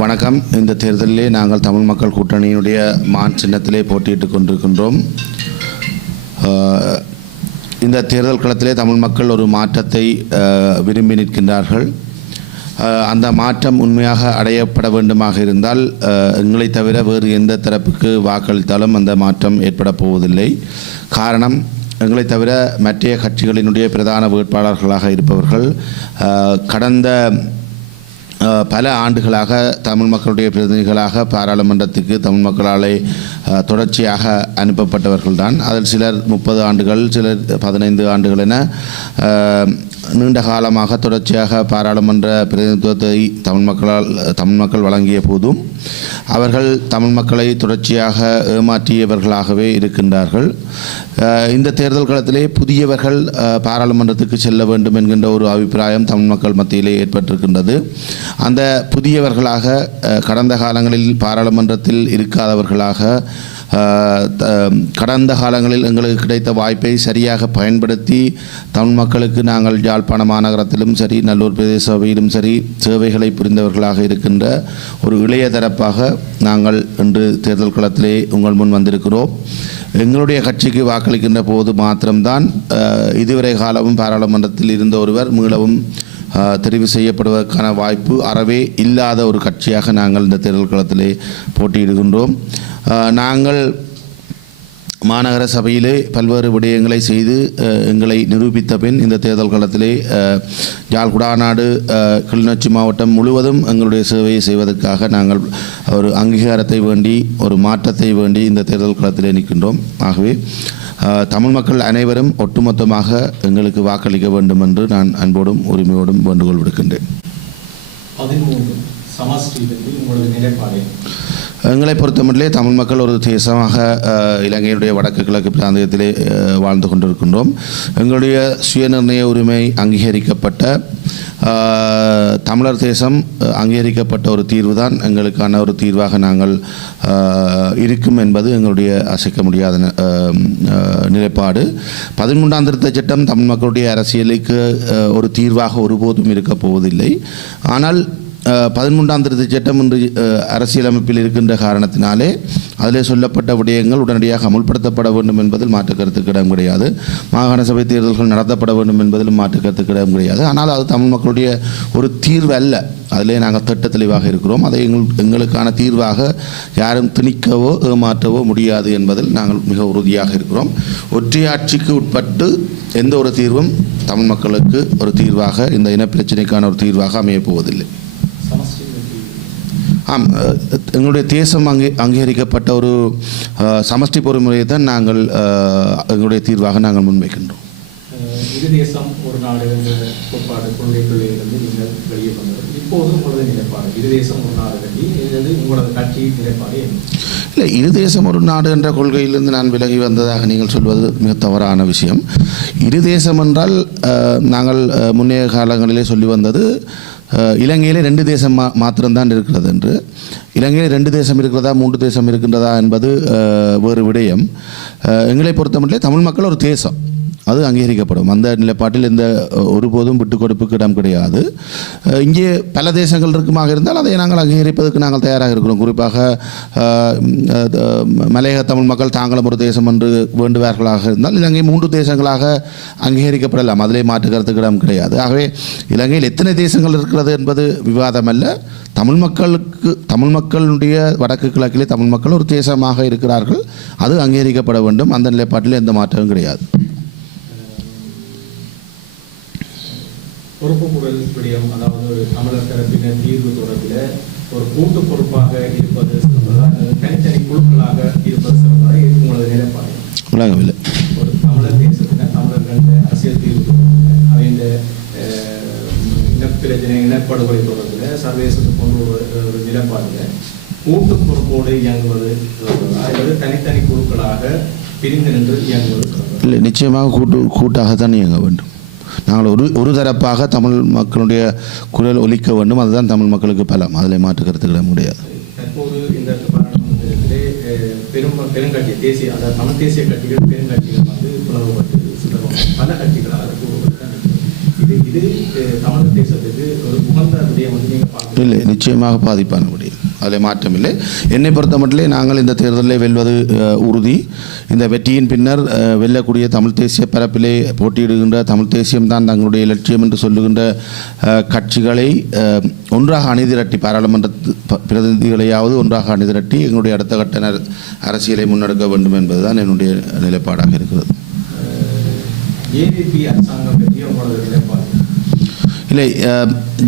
வணக்கம். இந்த தேர்தலிலே நாங்கள் தமிழ் மக்கள் கூட்டணியினுடைய மான் சின்னத்திலே போட்டியிட்டுக் கொண்டிருக்கின்றோம். இந்த தேர்தல் களத்திலே தமிழ் மக்கள் ஒரு மாற்றத்தை விரும்பி நிற்கின்றார்கள். அந்த மாற்றம் உண்மையாக அடையப்பட வேண்டுமாக இருந்தால் எங்களை தவிர வேறு எந்த தரப்புக்கு வாக்களித்தாலும் அந்த மாற்றம் ஏற்பட போவதில்லை. காரணம் எங்களை தவிர மற்ற கட்சிகளினுடைய பிரதான வேட்பாளர்களாக இருப்பவர்கள் கடந்த பல ஆண்டுகளாக தமிழ் மக்களுடைய பிரதிநிதிகளாக பாராளுமன்றத்துக்கு தமிழ் மக்களாலே தொடர்ச்சியாக அனுப்பப்பட்டவர்கள்தான். அதில் சிலர் முப்பது ஆண்டுகள் சிலர் பதினைந்து ஆண்டுகள் என நீண்ட காலமாக தொடர்ச்சியாக பாராளுமன்ற பிரதிநிதித்துவத்தை தமிழ் மக்களால் தமிழ் மக்கள் வழங்கிய போதும் அவர்கள் தமிழ் மக்களை தொடர்ச்சியாக ஏமாற்றியவர்களாகவே இருக்கின்றார்கள். இந்த தேர்தல் காலத்திலே புதியவர்கள் பாராளுமன்றத்துக்கு செல்ல வேண்டும் என்கின்ற ஒரு அபிப்பிராயம் தமிழ் மக்கள் மத்தியிலே ஏற்பட்டிருக்கின்றது. அந்த புதியவர்களாக கடந்த காலங்களில் பாராளுமன்றத்தில் இருக்காதவர்களாக கடந்த காலங்களில் எங்களுக்கு கிடைத்த வாய்ப்பை சரியாக பயன்படுத்தி தமிழ் மக்களுக்கு நாங்கள் யாழ்ப்பாண மாநகரத்திலும் சரி நல்லூர் பிரதேச சபையிலும் சரி சேவைகளை புரிந்தவர்களாக இருக்கின்ற ஒரு இளைய தரப்பாக நாங்கள் இன்று தேர்தல் களத்திலே உங்கள் முன் வந்திருக்கிறோம். எங்களுடைய கட்சிக்கு வாக்களிக்கின்ற போது மாத்திரம்தான் இதுவரை காலமும் பாராளுமன்றத்தில் இருந்த ஒருவர் மீளவும் தெரிவு செய்யப்படுவதற்கான வாய்ப்பு அறவே இல்லாத ஒரு கட்சியாக நாங்கள் இந்த தேர்தல் களத்திலே போட்டியிடுகின்றோம். நாங்கள் மாநகர சபையிலே பல்வேறு விடயங்களை செய்து எங்களை நிரூபித்த பின் இந்த தேர்தல் காலத்திலே அஹ், யாழ் குடாநாடு கிளிநொச்சி மாவட்டம் முழுவதும் எங்களுடைய சேவையை செய்வதற்காக நாங்கள் ஒரு அங்கீகாரத்தை வேண்டி ஒரு மாற்றத்தை வேண்டி இந்த தேர்தல் காலத்திலே நிற்கின்றோம். ஆகவே தமிழ் மக்கள் அனைவரும் ஒட்டுமொத்தமாக எங்களுக்கு வாக்களிக்க வேண்டும் என்று நான் அன்போடும் உரிமையோடும் வேண்டுகோள் விடுக்கின்றேன். எங்களை பொறுத்தமட்டிலே தமிழ் மக்கள் ஒரு தேசமாக இலங்கையினுடைய வடக்கு கிழக்கு பிராந்தியத்திலே வாழ்ந்து கொண்டிருக்கின்றோம். எங்களுடைய சுயநிர்ணய உரிமை அங்கீகரிக்கப்பட்ட தமிழர் தேசம் அங்கீகரிக்கப்பட்ட ஒரு தீர்வு தான் எங்களுக்கான ஒரு தீர்வாக நாங்கள் இருக்கும் என்பது எங்களுடைய அசைக்க முடியாத ந- நிலைப்பாடு. பதிமூன்றாம் திருத்த சட்டம் தமிழ் மக்களுடைய அரசியலுக்கு ஒரு தீர்வாக ஒருபோதும் இருக்கப் போவதில்லை ஆனால் பதிமூன்றாம் திருத்த சட்டம் இன்று அரசியலமைப்பில் இருக்கின்ற காரணத்தினாலே அதிலே சொல்லப்பட்ட விடயங்கள் உடனடியாக அமுல்படுத்தப்பட வேண்டும் என்பதில் மாற்று கருத்துக்கு இடம் கிடையாது. மாகாண சபை தேர்தல்கள் நடத்தப்பட வேண்டும் என்பதிலும் மாற்று கருத்துக்கு இடம் கிடையாது. ஆனால் அது தமிழ் மக்களுடைய ஒரு தீர்வு அல்ல. அதிலே நாங்கள் திட்ட தெளிவாக இருக்கிறோம். அதை எங்கள் எங்களுக்கான தீர்வாக யாரும் திணிக்கவோ ஏமாற்றவோ முடியாது என்பதில் நாங்கள் மிக உறுதியாக இருக்கிறோம். ஒற்றையாட்சிக்கு உட்பட்டு எந்த ஒரு தீர்வும் தமிழ் மக்களுக்கு ஒரு தீர்வாக இந்த இனப்பிரச்சனைக்கான ஒரு தீர்வாக அமையப் போவதில்லை. ஆம் எங்களுடைய தேசம் அங்கே அங்கீகரிக்கப்பட்ட ஒரு சமஷ்டி பொறிமுறையை தான் நாங்கள் எங்களுடைய தீர்வாக நாங்கள் முன்வைக்கின்றோம். அஹ், இரு தேசம் ஒரு நாடு என்ற கோட்பாடு கொள்கைக்குள்ளேயிலிருந்து நீங்கள் வெளியே வந்தவர் இப்போது உங்களது நிலைப்பாடு இரு தேசம் ஒரு நாடு கட்டி இது உங்களது கட்சி நிலைப்பாடு என்ன? இல்லை இரு தேசம் ஒரு நாடு என்ற கொள்கையிலிருந்து நான் விலகி வந்ததாக நீங்கள் சொல்வது மிக தவறான விஷயம். இரு தேசம் என்றால் நாங்கள் முன்னைய காலங்களிலே சொல்லி வந்தது இலங்கையிலே ரெண்டு தேசம் மா மாத்திரம்தான் இருக்கிறது என்று இலங்கையில் ரெண்டு தேசம் இருக்கிறதா மூன்று தேசம் இருக்கின்றதா என்பது வேறு விடயம். எங்களை பொறுத்தமட்டிலே தமிழ் மக்கள் ஒரு தேசம். அது அங்கீகரிக்கப்படும். அந்த நிலைப்பாட்டில் இந்த ஒருபோதும் விட்டுக் கொடுப்புக்கு இடம் கிடையாது. இங்கே பல தேசங்கள் இருக்குமாக இருந்தால் அதை நாங்கள் அங்கீகரிப்பதற்கு நாங்கள் தயாராக இருக்கிறோம். குறிப்பாக மலையக தமிழ் மக்கள் தாங்களும் ஒரு தேசம் என்று வேண்டுவார்களாக இருந்தால் இலங்கை மூன்று தேசங்களாக அங்கீகரிக்கப்படலாம். அதிலே மாற்று இடம் கிடையாது. ஆகவே இலங்கையில் எத்தனை தேசங்கள் இருக்கிறது என்பது விவாதமல்ல. தமிழ் மக்களுக்கு தமிழ் மக்களுடைய வடக்கு கிழக்கிலே தமிழ் மக்கள் ஒரு தேசமாக இருக்கிறார்கள். அது அங்கீகரிக்கப்பட வேண்டும். அந்த நிலைப்பாட்டில் எந்த மாற்றமும் கிடையாது. பொறுப்புக்கூறல் விடயம் அதாவது ஒரு தமிழர் தரப்பினர் தீர்வு தொடர்பில் ஒரு கூட்டு பொறுப்பாக இருப்பது சிறந்ததா? அல்லது தனித்தனி குழுக்களாக இருப்பது சிறந்ததா? இது உங்களது நிலைப்பாடு. விளங்கவில்லை ஒரு தமிழர் தேசத்தினர் தமிழர்கள் அரசியல் தீர்வு தொடர்பில் அவைந்த இனப்பிரச்சனை இனப்படுகொலை தொடர்பில் சர்வதேசத்துக்கு கொண்டு ஒரு நிலைப்பாடில் கூட்டு பொறுப்போடு இயங்குவது அல்லது தனித்தனி குழுக்களாக பிரிந்து நின்று இயங்குவது இல்லை நிச்சயமாக கூட்டு கூட்டாகத்தான் இயங்க வேண்டும். நாங்கள் ஒரு ஒரு தரப்பாக தமிழ் மக்களுடைய குரல் ஒலிக்க வேண்டும். அதுதான் தமிழ் மக்களுக்கு பலம். அதில் மாற்று கருத்துக்கிட முடியாது. தற்போது இந்த பாராளுமன்றத்திலே அஹ், பெரும் பெருங்கட்சி தேசிய அதாவது தமிழ் தேசிய கட்சிகள் பெருங்கட்சிகள் வந்து பிளவுபட்டு சிதறும் பல கட்சிகளாக கூறுவது இது இது அஹ், தமிழ் தேசத்துக்கு ஒரு உகந்த விடயம் வந்து நீங்க பார்க்கணும். இல்லை நிச்சயமாக பாதிப்பான முடியும் அதில் மாற்றமில்லை. என்னை பொறுத்த மட்டும் நாங்கள் இந்த தேர்தலில் வெல்வது உறுதி. இந்த வெற்றியின் பின்னர் வெல்லக்கூடிய தமிழ் தேசிய பரப்பிலே போட்டியிடுகின்ற தமிழ் தேசியம் தான் தங்களுடைய லட்சியம் என்று சொல்லுகின்ற கட்சிகளை ஒன்றாக அணிதிரட்டி பாராளுமன்ற பிரதிநிதிகளையாவது ஒன்றாக அணிதிரட்டி எங்களுடைய அடுத்த கட்ட அரசியலை முன்னெடுக்க வேண்டும் என்பதுதான் என்னுடைய நிலைப்பாடாக இருக்கிறது. ஏவிபி அரசாங்கம் இல்லை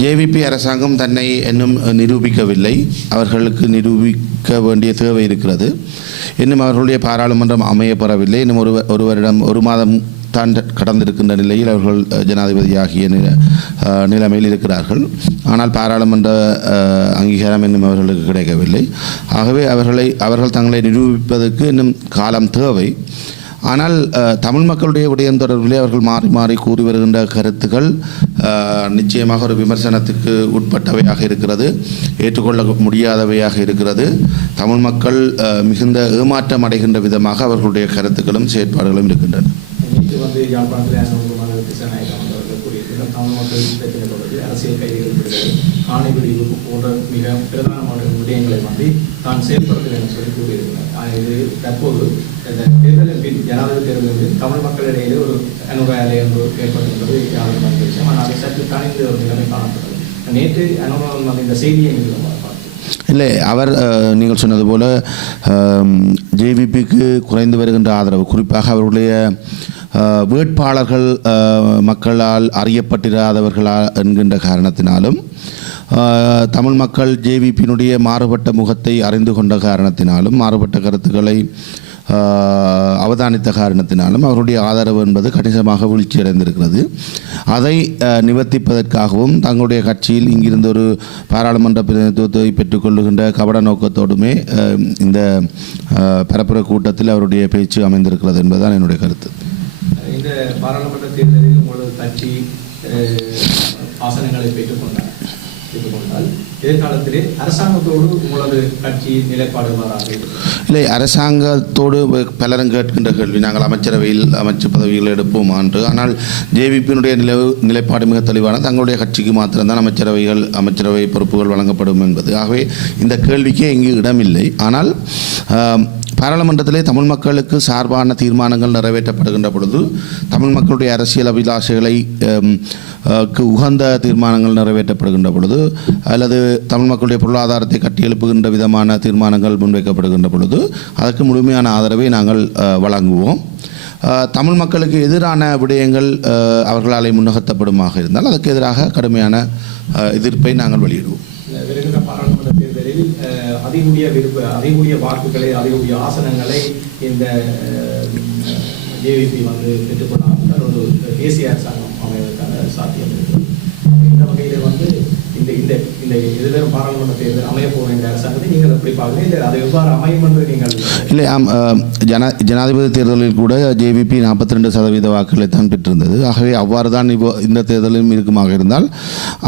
ஜேவிபி அரசாங்கம் தன்னை இன்னும் நிரூபிக்கவில்லை. அவர்களுக்கு நிரூபிக்க வேண்டிய தேவை இருக்கிறது. இன்னும் அவர்களுடைய பாராளுமன்றம் அமையப்பெறவில்லை இன்னும் ஒரு ஒருவரிடம் ஒரு வருடம் ஒரு மாதம் தான் கடந்திருக்கின்ற நிலையில் அவர்கள் ஜனாதிபதியாகிய நில நிலைமையில் இருக்கிறார்கள். ஆனால் பாராளுமன்ற அங்கீகாரம் இன்னும் அவர்களுக்கு கிடைக்கவில்லை. ஆகவே அவர்களை அவர்கள் தங்களை நிரூபிப்பதற்கு இன்னும் காலம் தேவை. ஆனால் தமிழ் மக்களுடைய விடயம் தொடர்பிலே அவர்கள் மாறி மாறி கூறி வருகின்ற கருத்துக்கள் நிச்சயமாக ஒரு விமர்சனத்துக்கு உட்பட்டவையாக இருக்கிறது ஏற்றுக்கொள்ள முடியாதவையாக இருக்கிறது. தமிழ் மக்கள் மிகுந்த ஏமாற்றம் அடைகின்ற விதமாக அவர்களுடைய கருத்துக்களும் செயற்பாடுகளும் இருக்கின்றன. இருக்கக்கூடிய வந்து தமிழ் மக்கள் பிரச்சனை தொடர்பில் அரசியல் கைதிகள் விடுதலை காணி பிடிவு போன்ற மிக பிரதானமான விடயங்களை வந்து தான் செயல்படுத்துகிறேன் என சொல்லி கூறியிருக்கிறார். இது தற்போது இந்த தேர்தலின் பின் ஜனாதிபதி தேர்தலில் தமிழ் மக்களிடையே ஒரு அனுகாயலை என்று ஏற்பட்டிருந்தது யாரும் மறுத்த விஷயம். ஆனால் அதை சற்று தனிந்து ஒரு நிலைமை காணப்பட்டது. நேற்று அனுபவம் வந்து இந்த செய்தியை நீங்கள் இல்லை அவர் நீங்கள் சொன்னது போல் ஜேவிபிக்கு குறைந்து வருகின்ற ஆதரவு குறிப்பாக அவருடைய வேட்பாளர்கள் மக்களால் அறியப்பட்டிராதவர்களால் என்கின்ற காரணத்தினாலும் தமிழ் மக்கள் ஜேவிபியினுடைய மாறுபட்ட முகத்தை அறிந்து கொண்ட காரணத்தினாலும் மாறுபட்ட கருத்துக்களை அவதானித்த காரணத்தினாலும் அவருடைய ஆதரவு என்பது கணிசமாக வீழ்ச்சியடைந்திருக்கிறது. அதை நிவர்த்திப்பதற்காகவும் தங்களுடைய கட்சியில் இங்கிருந்து ஒரு பாராளுமன்ற பிரதிநிதித்துவத்தை பெற்றுக்கொள்ளுகின்ற கபட நோக்கத்தோடுமே இந்த பரப்புரை கூட்டத்தில் அவருடைய பேச்சு அமைந்திருக்கிறது என்பதுதான் என்னுடைய கருத்து. இந்த பாராளுமன்ற தேர்தலில் உங்களது கட்சி ஆசனங்களை பெற்றுக்கொண்டார் பெற்றுக்கொண்டால் எதிர்காலத்திலே அரசாங்கத்தோடு உங்களது கட்சி நிலைப்பாடு இல்லை அரசாங்கத்தோடு பலரும் கேட்கின்ற கேள்வி. நாங்கள் அமைச்சரவையில் அமைச்சர் பதவிகள் எடுப்போம் என்று. ஆனால் ஜேவிபியினுடைய நிலை நிலைப்பாடு மிக தெளிவான தங்களுடைய கட்சிக்கு மாத்திரம்தான் அமைச்சரவைகள் அமைச்சரவை பொறுப்புகள் வழங்கப்படும் என்பது. ஆகவே இந்த கேள்விக்கே இங்கு இடமில்லை. ஆனால் பாராளுமன்றத்திலே தமிழ் மக்களுக்கு சார்பான தீர்மானங்கள் நிறைவேற்றப்படுகின்ற பொழுது தமிழ் மக்களுடைய அரசியல் அபிலாஷைகளை உகந்த தீர்மானங்கள் நிறைவேற்றப்படுகின்ற பொழுது அல்லது தமிழ் மக்களுடைய பொருளாதாரத்தை கட்டியெழுப்புகின்ற விதமான தீர்மானங்கள் முன்வைக்கப்படுகின்ற பொழுது அதற்கு முழுமையான ஆதரவை நாங்கள் வழங்குவோம். தமிழ் மக்களுக்கு எதிரான விடயங்கள் அவர்களாலே முன்னகர்த்தப்படுமாக இருந்தால் அதற்கு எதிராக கடுமையான எதிர்ப்பை நாங்கள் வெளியிடுவோம். தேர்தலில் அதிகூடிய விருப்ப அதிகூடிய வாக்குகளை அதிகூடிய ஆசனங்களை இந்த ஜேவிபி வந்து பெற்றுக்கொள்ளாமல் ஒரு தேசிய அரசாங்கம் அமைவதற்கான சாத்தியம் இருக்குது இந்த வகையில் வந்து இந்த இந்த இந்த பாராளுமன்ற தேர்தல் அமைய போகிற அரசாங்கத்தை நீங்கள் எப்படி பார்க்குறீங்க இல்லை அது எவ்வாறு அமையும் என்று நீங்கள் இல்லை ஆம் ஜனா ஜனாதிபதி தேர்தலில் கூட ஜேவிபி நாற்பத்தி ரெண்டு சதவீத வாக்குகளை தான் பெற்றிருந்தது. ஆகவே அவ்வாறு தான் இப்போ இந்த தேர்தலும் இருக்குமாக இருந்தால்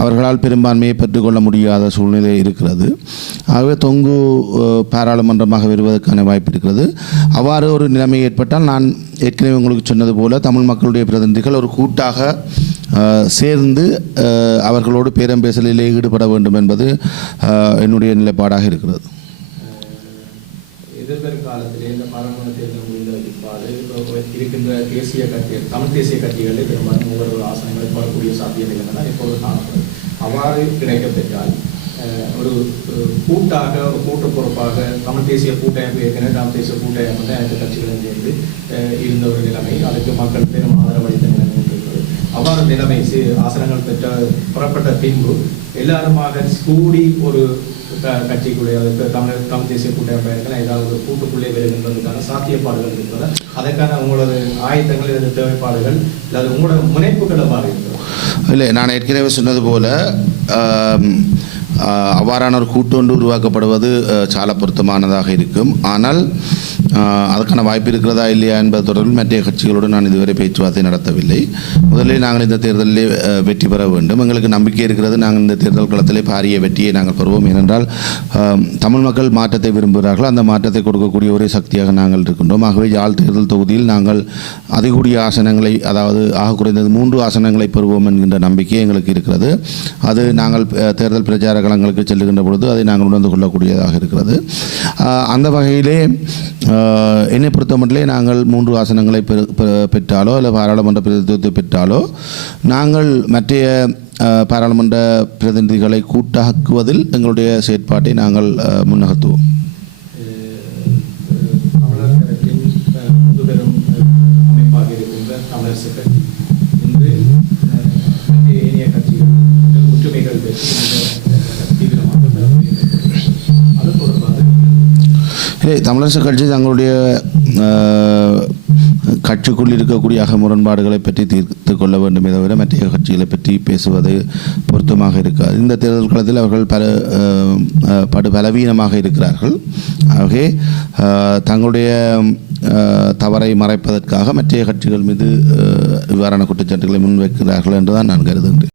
அவர்களால் பெரும்பான்மையை பெற்றுக்கொள்ள முடியாத சூழ்நிலை இருக்கிறது. ஆகவே தொங்கு பாராளுமன்றமாக வருவதற்கான வாய்ப்பு இருக்கிறது. அவ்வாறு ஒரு நிலைமை ஏற்பட்டால் நான் ஏற்கனவே உங்களுக்கு சொன்னது போல தமிழ் மக்களுடைய பிரதிநிதிகள் ஒரு கூட்டாக சேர்ந்து அவர்களோடு பேரம் பேசலிலே ஈடுபட வேண்டும் என்பது என்னுடைய நிலைப்பாடாக இருக்கிறது. எதிர்வரும் காலத்திலே இந்த பாராளுமன்ற தேர்தல் முடிந்த பிற்பாடு இருக்கின்ற தேசிய கட்சி தமிழ் தேசிய கட்சிகளில் பெரும்பாலும் ஒவ்வொரு ஆசனங்களை பெறக்கூடிய சாத்தியங்கள் எல்லாம் இப்போது காணப்படும். அவ்வாறு கிடைக்கப்பெற்றால் ஒரு கூட்டாக ஒரு கூட்டு பொறுப்பாக தமிழ் தேசிய கூட்டமைப்பு ஏற்கனவே தமிழ் தேசிய கூட்டமைப்பு வந்து அனைத்து கட்சிகளும் சேர்ந்து இருந்த ஒரு நிலைமை. அதுக்கு மக்கள் பெரும் ஆதரவு அளித்த நிலைமை ஒன்று இருக்கிறது அவ்வாறு நிலைமை ஆசனங்கள் பெற்ற புறப்பட்ட பின்பு எல்லாருமாக கூடி ஒரு க- கட்சிக்குள்ளே தமிழ் தமிழ் தேசிய கூட்டமைப்பு ஏதாவது ஒரு கூட்டுக்குள்ளே வருகின்றதுக்கான சாத்தியப்பாடுகள் இருக்கிறது அதற்கான உங்களது ஆயத்தங்கள் அல்லது தேவைப்பாடுகள் அல்லது உங்களோட முனைப்புகள் எவ்வாறு இருக்கிறது இல்லை நான் ஏற்கனவே சொன்னது போல அவ்வாறான ஒரு கூட்டொன்று உருவாக்கப்படுவது சால பொருத்தமானதாக இருக்கும். ஆனால் அதற்கான வாய்ப்பு இருக்கிறதா இல்லையா என்பது தொடர்பில் மற்ற கட்சிகளோடு நான் இதுவரை பேச்சுவார்த்தை நடத்தவில்லை. முதலில் நாங்கள் இந்த தேர்தலில் வெற்றி பெற வேண்டும். எங்களுக்கு நம்பிக்கை இருக்கிறது நாங்கள் இந்த தேர்தல் களத்திலே பாரிய வெற்றியை நாங்கள் பெறுவோம். ஏனென்றால் தமிழ் மக்கள் மாற்றத்தை விரும்புகிறார்கள். அந்த மாற்றத்தை கொடுக்கக்கூடிய ஒரே சக்தியாக நாங்கள் இருக்கின்றோம். ஆகவே யாழ் தேர்தல் தொகுதியில் நாங்கள் அதிகூடிய ஆசனங்களை அதாவது ஆக குறைந்தது மூன்று ஆசனங்களை பெறுவோம் என்கின்ற நம்பிக்கை எங்களுக்கு இருக்கிறது. அது நாங்கள் தேர்தல் பிரச்சார களங்களுக்கு செல்லுகின்ற பொழுது அதை நாங்கள் உணர்ந்து கொள்ளக்கூடியதாக இருக்கிறது. அந்த வகையிலே என்னை பொறுத்தமட்டிலே நாங்கள் மூன்று ஆசனங்களை பெற்றாலோ இல்லை பாராளுமன்ற பிரதித்துவத்தை பெற்றாலோ நாங்கள் மற்றைய பாராளுமன்ற பிரதிநிதிகளை கூட்டாக்குவதில் எங்களுடைய செயற்பாட்டை நாங்கள் முன்னகர்த்துவோம். தமிழரசு கட்சி தங்களுடைய கட்சிக்குள் இருக்கக்கூடிய அக முரண்பாடுகளை பற்றி தீர்த்து கொள்ள வேண்டுமே தவிர மற்ற கட்சிகளை பற்றி பேசுவது பொருத்தமாக இருக்காது. இந்த தேர்தல் காலத்தில் அவர்கள் பல படு பலவீனமாக இருக்கிறார்கள். ஆகவே தங்களுடைய தவறை மறைப்பதற்காக மற்ற கட்சிகள் மீது இவ்வாறான குற்றச்சாட்டுகளை முன்வைக்கிறார்கள் என்றுதான் நான் கருதுகிறேன்.